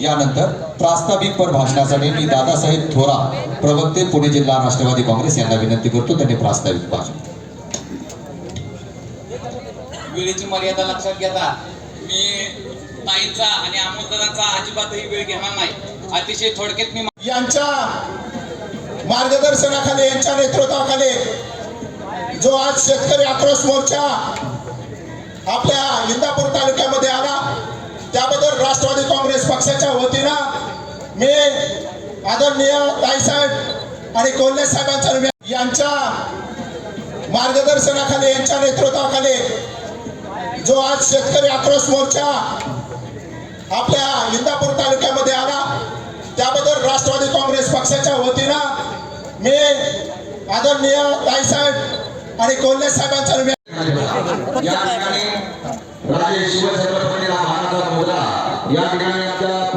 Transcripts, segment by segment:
यानंतर प्रास्ताविक पर भाषणासाठी मी दादासाहेब थोरा प्रवक्ते पुणे जिल्हा राष्ट्रवादी काँग्रेस यांना विनंती करतो त्यांनी प्रास्ताविक भाषण वेळेची मर्यादा लक्षात घेता मी ताईचा आणि अमोलदाराचा अजिबातही वेळ घेणार नाही. अतिशय थोडक्यात मी यांच्या मार्गदर्शनाखाली यांच्या नेतृत्वाखाली जो आज शेतकरी आक्रोश मोर्चा आपल्या इंदापूर तालुक्यामध्ये आला त्याबद्दल राष्ट्रवादी काँग्रेस पक्षाच्या वतीनं मी आदरणीय ताईसाहेब आणि कोल्हे साहेबांच्या यांच्या मार्गदर्शनाखाली यांच्या नेतृत्वाखाली जो आज शेतकरी आक्रोश मोर्चा आपल्या इंदापूर तालुक्यामध्ये आला त्याबद्दल राष्ट्रवादी काँग्रेस पक्षाच्या वतीनं मी आदरणीय ताईसाहेब आणि कोल्हे साहेबांचा या ठिकाणी राजे या ठिकाणी आपल्या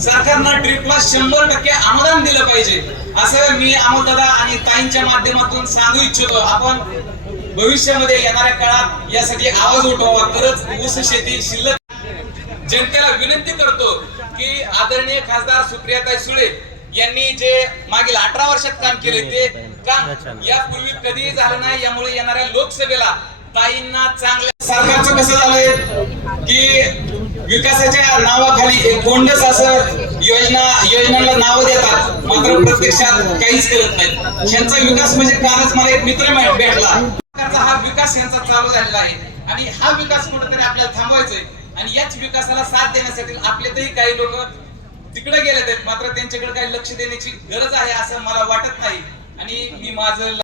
सरकारनं ड्रिपला शंभर टक्के अनुदान दिलं पाहिजे. असं मी अमोलदादा आणि ताईंच्या माध्यमातून सांगू इच्छितो. आपण भविष्यामध्ये येणाऱ्या काळात यासाठी आवाज उठवावा तरच ऊस शेती शिल्लक. जनतेला विनंती करतो की आदरणीय खासदार सुप्रियाताई सुळे यांनी जे मागील अठरा वर्षात काम केले ते काम यापूर्वी कधीही झालं नाही यामुळे येणाऱ्या लोकसभेला ताईंना चांगल्या सरकारचं कसं झालंय की विकासाच्या नावाखाली एक गोंडस असं योजना योजनांना नाव देतात मात्र प्रत्यक्षात काहीच करत नाहीत. यांचा विकास म्हणजे कालच मला एक मित्र भेटला. हा विकास यांचा चालू झालेला आहे. आणि हा विकास कुठेतरी आपल्याला थांबवायचा आहे आणि याच विकासाला साथ देण्यासाठी आपल्यातही काही लोक तिकडे गेलेत आहेत मात्र त्यांच्याकडे काही लक्ष देण्याची गरज आहे असं मला वाटत नाही. आणि मी माझं